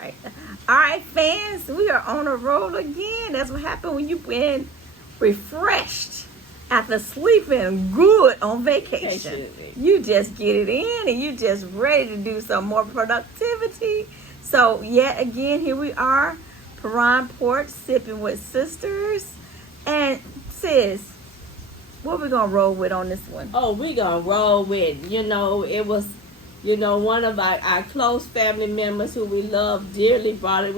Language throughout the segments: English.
right. All right, fans, we are on a roll again. That's what happened when you've been refreshed after sleeping good on vacation. You just get it in and you just ready to do some more productivity. So, yet again, here we are, Piran Port, sipping with sisters. And sis, what we gonna roll with on this one? Oh, we gonna roll with, it was, one of our close family members who we love dearly brought it.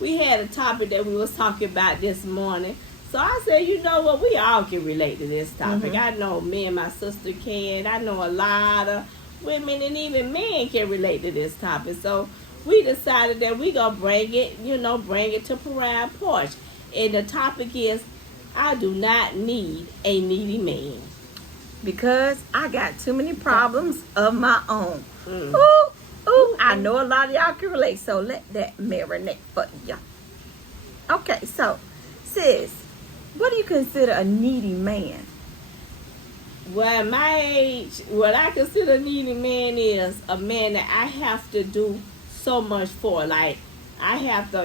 We had a topic that we was talking about this morning. So I said, you know what, we all can relate to this topic. I know me and my sister can. I know a lot of women and even men can relate to this topic. So we decided that we gonna bring it to Piran Porch. And the topic is, I do not need a needy man. Because I got too many problems of my own. Ooh, I know a lot of y'all can relate, so let that marinate for you. Okay, so, sis, what do you consider a needy man? Well, at my age, what I consider a needy man is a man that I have to do so much for. Like, I have to,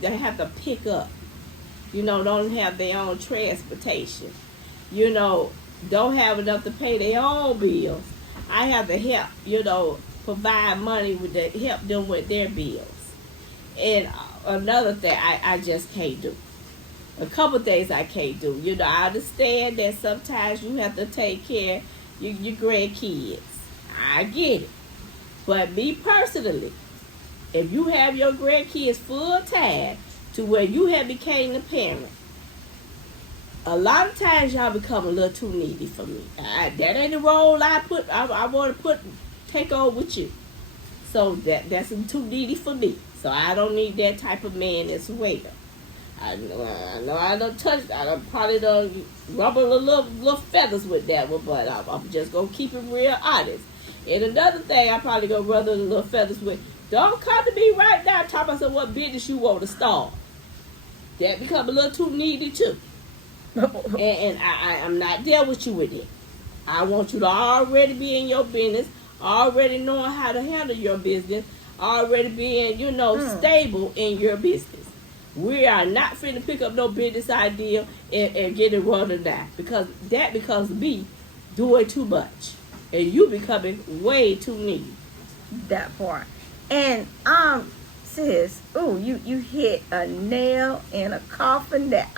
they have to pick up. Don't have their own transportation. Don't have enough to pay their own bills. I have to help, provide money to help them with their bills. And another thing I just can't do. A couple things I can't do. I understand that sometimes you have to take care of your grandkids. I get it. But me personally, if you have your grandkids full time to where you have became a parent, a lot of times y'all become a little too needy for me. That ain't the role I want to take on with you. So that's too needy for me. So I don't need that type of man as well. I know I probably don't rubble a little feathers with that one, but I'm just gonna keep it real honest. And another thing I probably gonna rubble a little feathers with, don't come to me right now talking about what business you want to start. That become a little too needy too. and I'm not there with you with it. I want you to already be in your business, already knowing how to handle your business, already being, stable in your business. We are not finna pick up no business idea and get it running down. Because that becomes me doing too much. And you becoming way too needy. That part. And sis, you hit a nail in a coffin that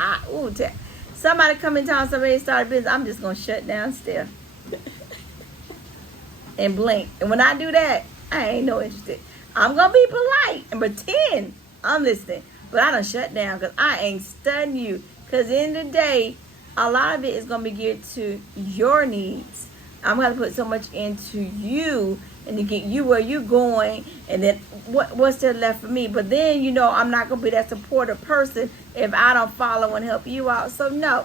somebody come in town, somebody start a business, I'm just gonna shut down still. And blink. And when I do that, I ain't no interested. I'm gonna be polite and pretend I'm listening. But I done shut down because I ain't studying you. Because in the day, a lot of it is going to be geared to your needs. I'm going to put so much into you and to get you where you're going. And then what's there left for me? But then, I'm not going to be that supportive person if I don't follow and help you out. So, no,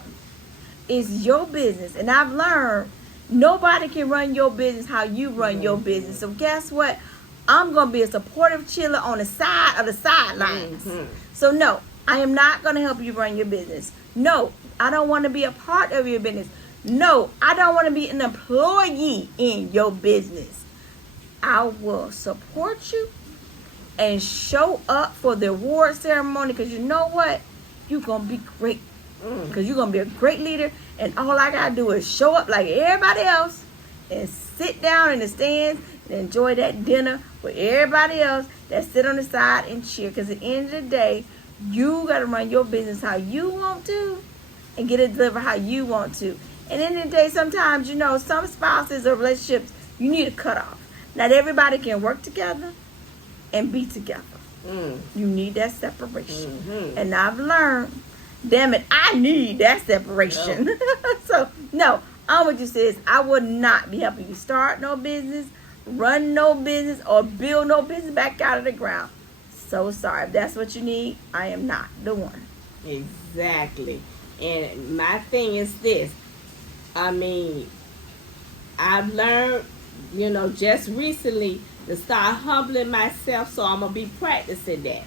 it's your business. And I've learned nobody can run your business how you run your business. So, guess what? I'm going to be a supportive chiller on the side of the sidelines. So, no, I am not going to help you run your business. No, I don't want to be a part of your business. No, I don't want to be an employee in your business. I will support you and show up for the award ceremony because you know what? You're going to be great. Because you're going to be a great leader. And all I got to do is show up like everybody else and sit down in the stands and enjoy that dinner with everybody else that sit on the side and cheer. Because at the end of the day, you got to run your business how you want to and get it delivered how you want to. And in the day, sometimes, some spouses or relationships, you need a cutoff. Not everybody can work together and be together. You need that separation. And I've learned, damn it, I need that separation. No. So, no, all what you say is I would not be helping you start no business, run no business, or build no business back out of the ground. So sorry. If that's what you need, I am not the one. Exactly. And my thing is this. I've learned, just recently to start humbling myself, so I'm going to be practicing that.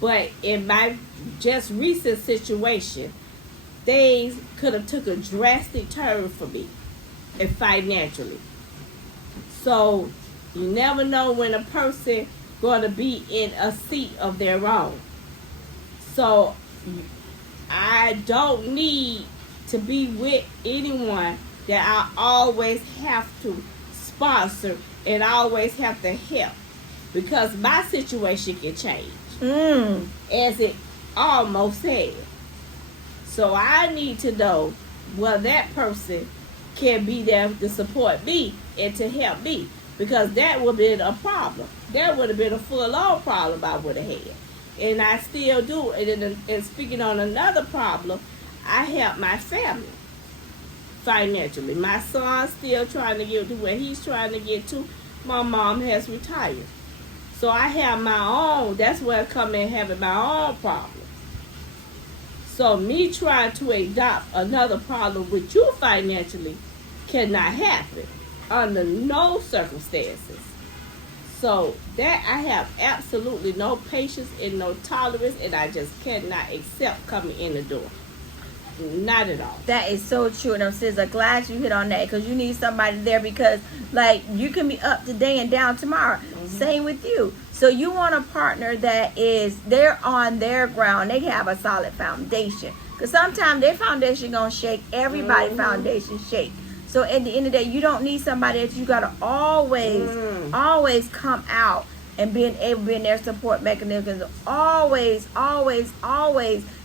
But in my just recent situation, things could have took a drastic turn for me and financially. So you never know when a person going to be in a seat of their own. So I don't need to be with anyone that I always have to sponsor and always have to help, because my situation can change, as it almost has. So I need to know whether that person can be there to support me and to help me, because that would have been a problem. That would have been a full-on problem I would have had. And I still do. And speaking on another problem, I help my family financially. My son's still trying to get to where he's trying to get to. My mom has retired. So I have my own. That's where I come in having my own problems. So me trying to adopt another problem with you financially cannot happen under no circumstances. So that I have absolutely no patience and no tolerance, and I just cannot accept coming in the door. Not at all. That is so true. And I'm glad you hit on that, because you need somebody there, because like you can be up today and down tomorrow. Same with you. So you want a partner that is they're on their ground. They have a solid foundation, because sometimes their foundation gonna shake. Everybody's foundation shake. So at the end of the day, you don't need somebody that you gotta always come out and being their support mechanism. Always.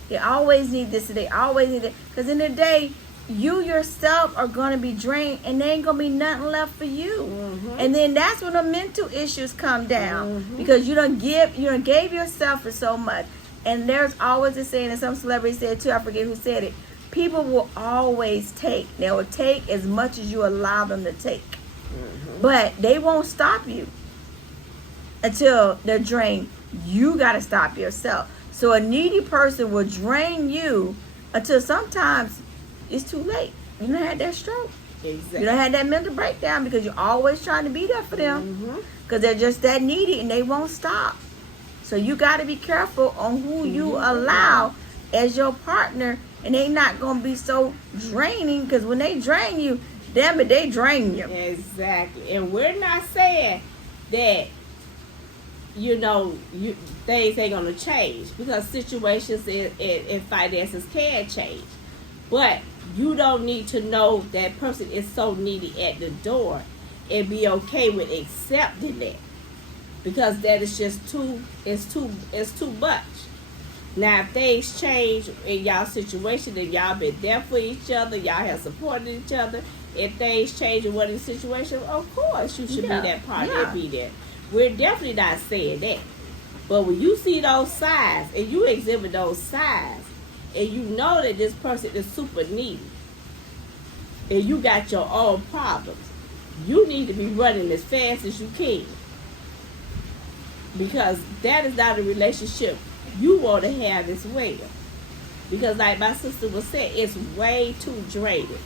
They always need this. They always need it. Because in the day, you yourself are going to be drained, and there ain't going to be nothing left for you. And then that's when the mental issues come down, because you done gave yourself for so much. And there's always a saying, and some celebrity said too, I forget who said it, people will always take. They will take as much as you allow them to take. But they won't stop you until they're drained. You got to stop yourself. So a needy person will drain you until sometimes it's too late. You done had that stroke. Exactly. You done had that mental breakdown, because you're always trying to be there for them, because they're just that needy and they won't stop. So you got to be careful on who you allow as your partner, and they not going to be so draining, because when they drain you, damn it, they drain you. Exactly. And we're not saying that, things ain't going to change, because situations and finances can change. But you don't need to know that person is so needy at the door and be okay with accepting that, because that is just it's too much. Now, if things change in y'all situation and y'all been there for each other, y'all have supported each other, if things change in one of the situation, of course you should be that partner and be there. We're definitely not saying that. But when you see those signs and you exhibit those signs, and you know that this person is super needy, and you got your own problems, you need to be running as fast as you can, because that is not a relationship you want to have as well. Because like my sister was saying, it's way too draining.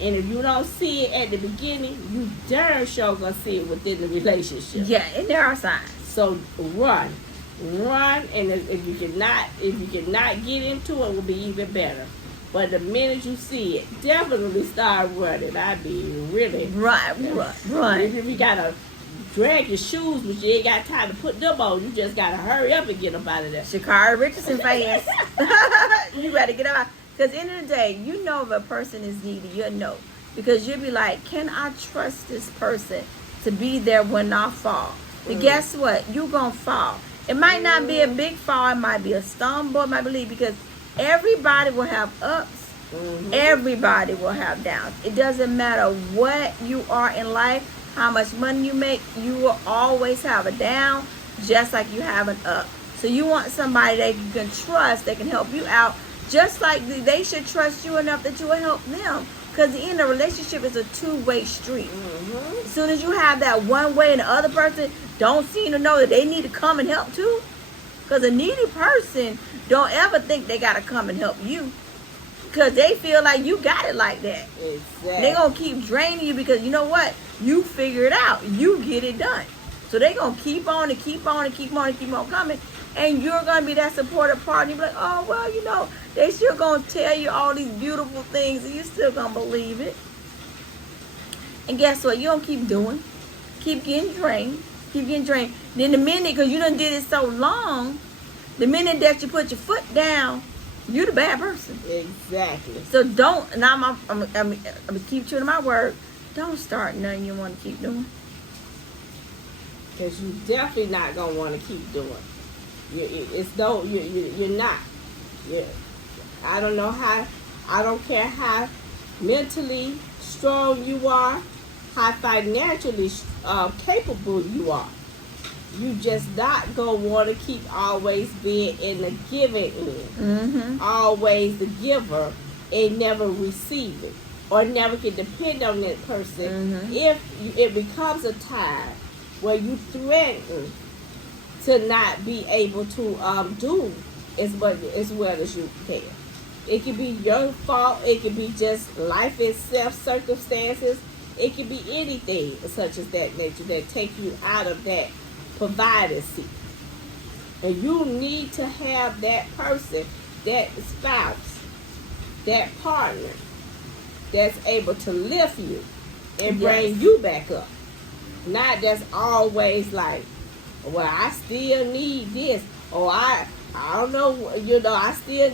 And if you don't see it at the beginning, you darn sure gonna see it within the relationship. Yeah, and there are signs. So run, and if you cannot get into it, will be even better. But the minute you see it, definitely start running. I mean, really run. If you gotta drag your shoes, but you ain't got time to put them on, you just gotta hurry up and get them out of there. Shakara Richardson fans, you better get out. Because at the end of the day, you know if a person is needy, you'll know. Because you'll be like, can I trust this person to be there when I fall? But guess what? You're going to fall. It might not be a big fall. It might be a stumble. It might be, because everybody will have ups. Everybody will have downs. It doesn't matter what you are in life, how much money you make, you will always have a down, just like you have an up. So you want somebody that you can trust, that can help you out, just like they should trust you enough that you will help them. Because in a relationship is a two-way street. As soon as you have that one way and the other person don't seem to know that they need to come and help too. Because a needy person don't ever think they got to come and help you. Because they feel like you got it like that. Exactly. They're going to keep draining you, because you know what? You figure it out. You get it done. So they're going to keep on and keep on and keep on and keep on coming. And you're going to be that supportive partner. You're like, oh, well, they still going to tell you all these beautiful things, and you're still going to believe it. And guess what? You don't keep doing. Keep getting drained. Keep getting drained. Then the minute, because you done did it so long, the minute that you put your foot down, you the bad person. Exactly. So don't, and I'm gonna keep true to my word. Don't start nothing you want to keep doing. Because you definitely not gonna want to keep doing. You're not. Yeah. I don't know how. I don't care how mentally strong you are, how financially capable you are. You just not gonna want to keep always being in the giving end. Mm-hmm. Always the giver and never receiving, or never can depend on that person. Mm-hmm. If it becomes a time where you threaten to not be able to do as well as you can. It could be your fault. It could be just life itself, circumstances. It could be anything such as that nature that take you out of that provider seat. And you need to have that person, that spouse, that partner that's able to lift you and bring you back up. Not that's always like, well, I still need this, or I don't know, I still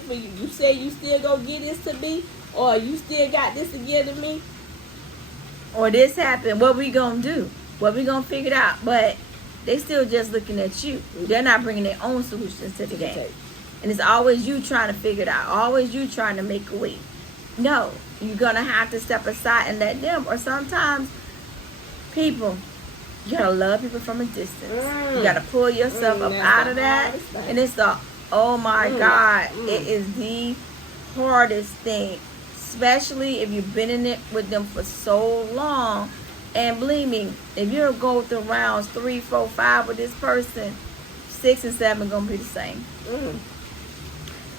for you. You say you still gonna get this to me, or you still got this to give to me, or this happened. What we gonna do? What we gonna figure it out? But they still just looking at you. They're not bringing their own solutions to the game, and it's always you trying to figure it out. Always you trying to make a way. No, you're gonna have to step aside and let them. Or sometimes people. You gotta love people from a distance. You gotta pull yourself up out of that. And it's oh my God, it is the hardest thing. Especially if you've been in it with them for so long. And believe me, if you go through rounds 3, 4, 5 with this person, 6 and 7 gonna be the same.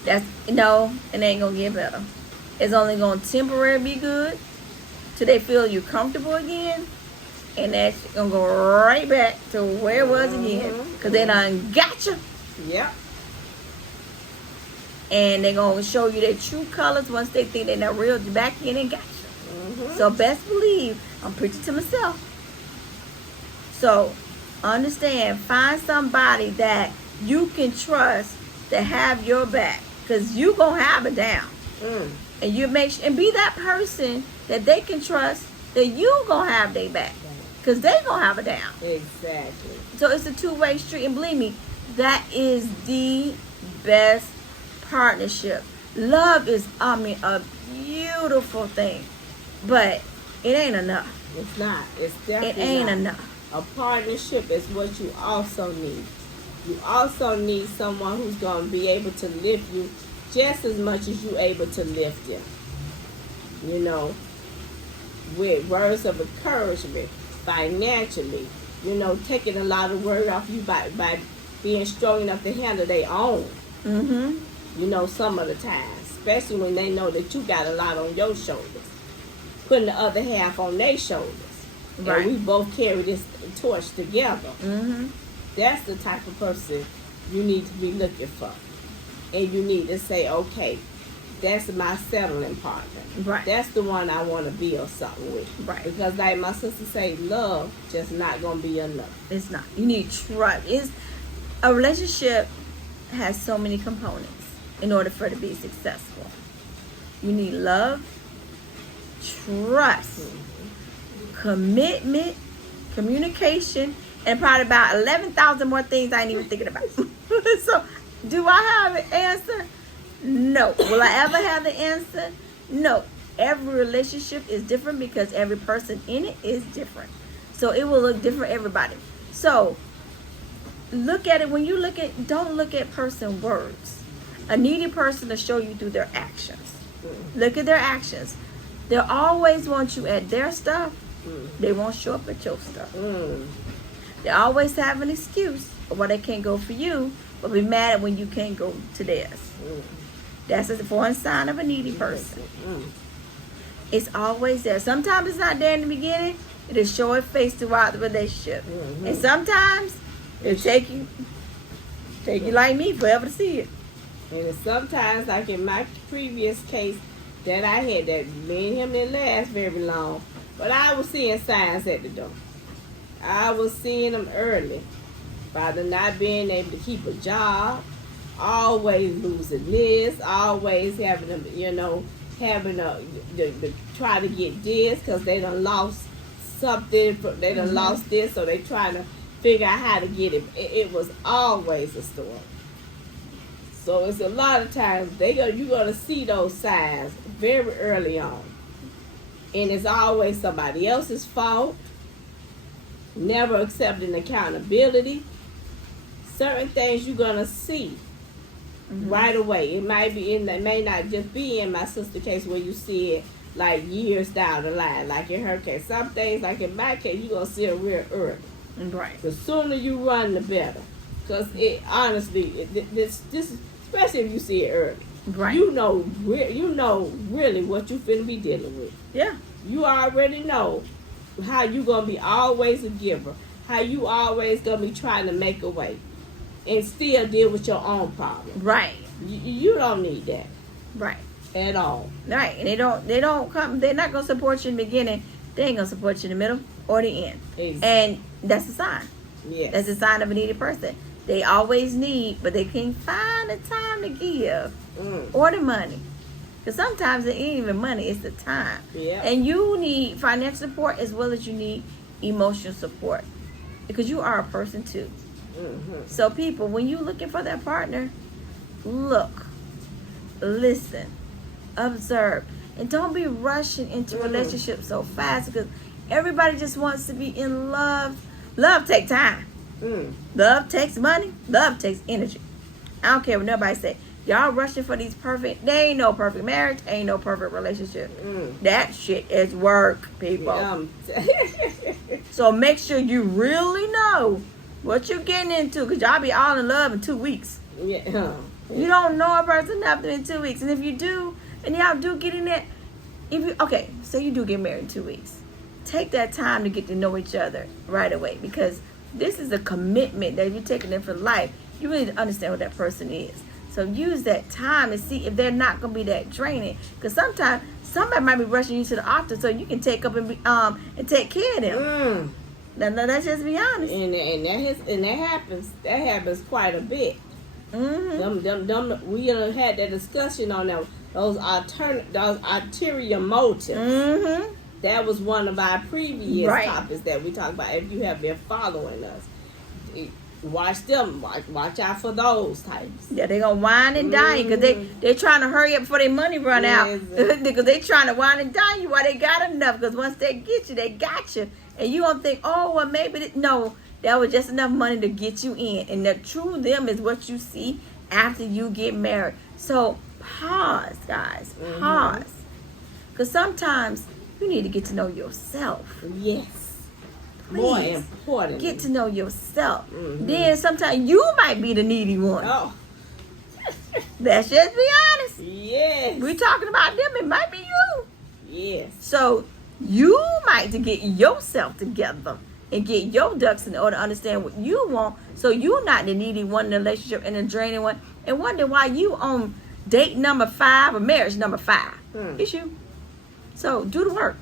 That's it ain't gonna get better. It's only gonna temporarily be good till they feel you comfortable again. And that's going to go right back to where it was again. Because they done got you. Yep. And they're going to show you their true colors once they think they're not real. Back in and got you. So best believe, I'm preaching to myself. So understand, find somebody that you can trust to have your back. Because you going to have it down. And you make sure, and be that person that they can trust that you going to have their back. Because they going to have it down. Exactly. So it's a two-way street. And believe me, that is the best partnership. Love is, a beautiful thing. But it ain't enough. It's not. It's definitely It ain't not. enough. A partnership is what you also need. You also need someone who's going to be able to lift you just as much as you able to lift them. With words of encouragement. Financially, taking a lot of worry off you by being strong enough to handle their own. Some of the time, especially when they know that you got a lot on your shoulders, putting the other half on their shoulders. Right. And we both carry this torch together. That's the type of person you need to be looking for, and you need to say, okay, that's my settling partner. Right. That's the one I want to build something with. Right. Because like my sister say, love just not going to be enough. It's not. You need trust. A relationship has so many components in order for it to be successful. You need love, trust, commitment, communication, and probably about 11,000 more things I ain't even thinking about. So, do I have an answer? No. Will I ever have the answer? No. Every relationship is different because every person in it is different. So it will look different for everybody. So look at it. When you don't look at person words. A needy person will show you through their actions. Look at their actions. They'll always want you at their stuff. They won't show up at your stuff. They always have an excuse of why they can't go for you, but be mad when you can't go to theirs. That's one sign of a needy person. It's always there. Sometimes it's not there in the beginning. It'll show its face throughout the relationship. And sometimes it'll take you like me forever to see it. And sometimes, like in my previous case that I had, that me and him didn't last very long, but I was seeing signs at the door. I was seeing them early by the not being able to keep a job, always losing this, always having them, having to try to get this because they done lost something, they done lost this, so they trying to figure out how to get it. It was always a story. So it's a lot of times you're gonna see those signs very early on, and it's always somebody else's fault. Never accepting accountability. Certain things you're gonna see right away. It may not just be in my sister's case where you see it like years down the line, like in her case. Some things, like in my case, you're gonna see it real early. Right. The sooner you run, the better. Because it honestly, this especially if you see it early. Right. You know really what you finna be dealing with. Yeah. You already know how you gonna be always a giver. How you always gonna be trying to make a way, and still deal with your own problem. Right. You don't need that. Right. At all. Right. And they're not gonna support you in the beginning. They ain't gonna support you in the middle or the end. Exactly. And that's a sign. Yes. That's a sign of a needy person. They always need, but they can't find the time to give or the money. Because sometimes it ain't even money, it's the time. Yeah. And you need financial support as well as you need emotional support. Because you are a person too. Mm-hmm. So people, when you're looking for that partner, look, listen, observe. And don't be rushing into relationships so fast because everybody just wants to be in love. Love takes time. Love takes money. Love takes energy. I don't care what nobody say. Y'all rushing for these perfect. There ain't no perfect marriage. Ain't no perfect relationship. That shit is work, people. So make sure you really know what you're getting into, because y'all be all in love in 2 weeks. Yeah. You don't know a person enough in 2 weeks, and if you do, and y'all do get in that, say you do get married in 2 weeks, take that time to get to know each other right away, because this is a commitment that you're taking in for life. You really need to understand what that person is. So use that time to see if they're not going to be that draining. Because sometimes somebody might be rushing you to the altar so you can take up and take care of them. Now, let's just be honest. And that happens. That happens quite a bit. We had that discussion on those ulterior motives. That was one of our previous topics that we talked about. If you have been following us, watch them. Watch out for those types. Yeah, they're gonna whine and dine because they're trying to hurry up before their money run out. Because they trying to whine and dine you while they got enough. Because once they get you, they got you, and you gonna think, oh well, maybe no, that was just enough money to get you in. And the true them is what you see after you get married. So pause, guys, pause, because sometimes you need to get to know yourself. Yes. Please. More important. Get to know yourself. Then sometimes you might be the needy one. Oh. Let's just be honest. Yes. We're talking about them. It might be you. Yes. So you might to get yourself together and get your ducks in order to understand what you want, so you're not the needy one in the relationship and the draining one, and wonder why you on date number 5 or marriage number 5. It's you. So do the work,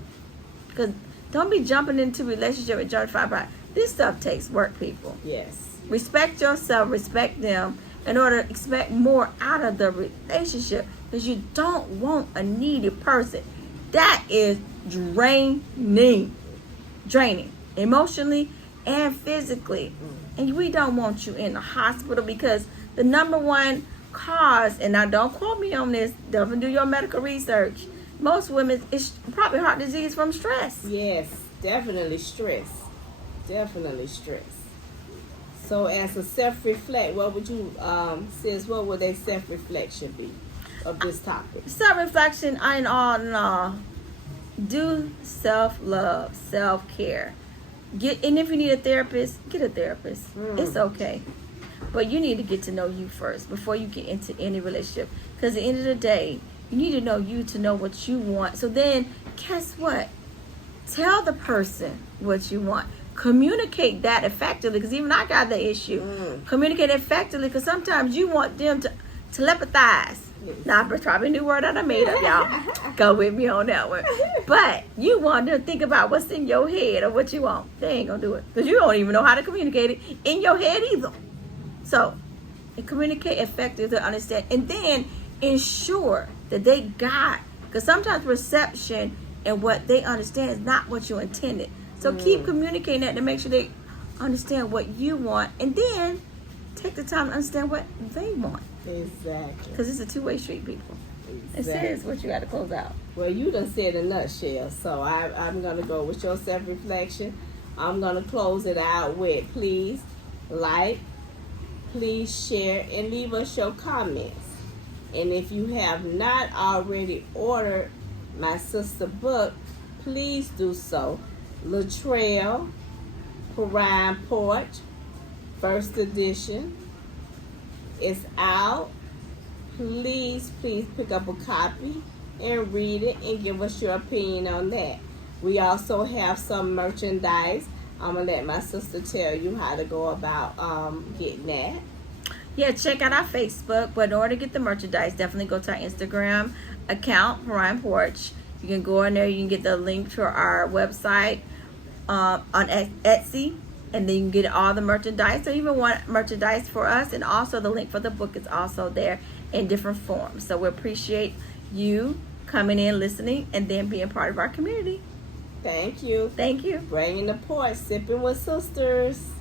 because don't be jumping into relationship with George 5. This stuff takes work, people. Yes. Respect yourself, respect them, in order to expect more out of the relationship, because you don't want a needy person. That is draining emotionally and physically. And we don't want you in the hospital, because the number one cause, and now don't quote me on this, don't do your medical research, most women, it's probably heart disease from stress. Yes, definitely stress. Definitely stress. So as a self-reflect, what would you, sis, what would a self-reflection be of this topic? Self-reflection, in all, do self-love, self-care. And if you need a therapist, get a therapist. It's okay. But you need to get to know you first before you get into any relationship. Because at the end of the day, you need to know you to know what you want. So then, guess what? Tell the person what you want. Communicate that effectively, because even I got the issue. Communicate effectively, because sometimes you want them telepathize. Now, it's probably a new word that I made up, y'all. Go with me on that one. But you want to think about what's in your head or what you want. They ain't going to do it. Because you don't even know how to communicate it in your head either. So, communicate effectively to understand. And then ensure that they got. Because sometimes reception and what they understand is not what you intended. So keep communicating that to make sure they understand what you want. And then take the time to understand what they want. Exactly. Because it's a two-way street, people. Exactly. It says what you got to close out. Well, you done said a nutshell, so I'm going to go with your self-reflection. I'm going to close it out with please like, please share, and leave us your comments. And if you have not already ordered my sister book, please do so. Latrell, Prime Porch, first edition. It's out. Please pick up a copy and read it and give us your opinion on that. We also have some merchandise. I'm going to let my sister tell you how to go about getting that. Yeah, check out our Facebook. But in order to get the merchandise, definitely go to our Instagram account, Prime Porch. You can go in there. You can get the link to our website on Etsy. And then you can get all the merchandise. So even want merchandise for us. And also the link for the book is also there in different forms. So we appreciate you coming in, listening, and then being part of our community. Thank you. Thank you. Bringing the porch, sipping with sisters.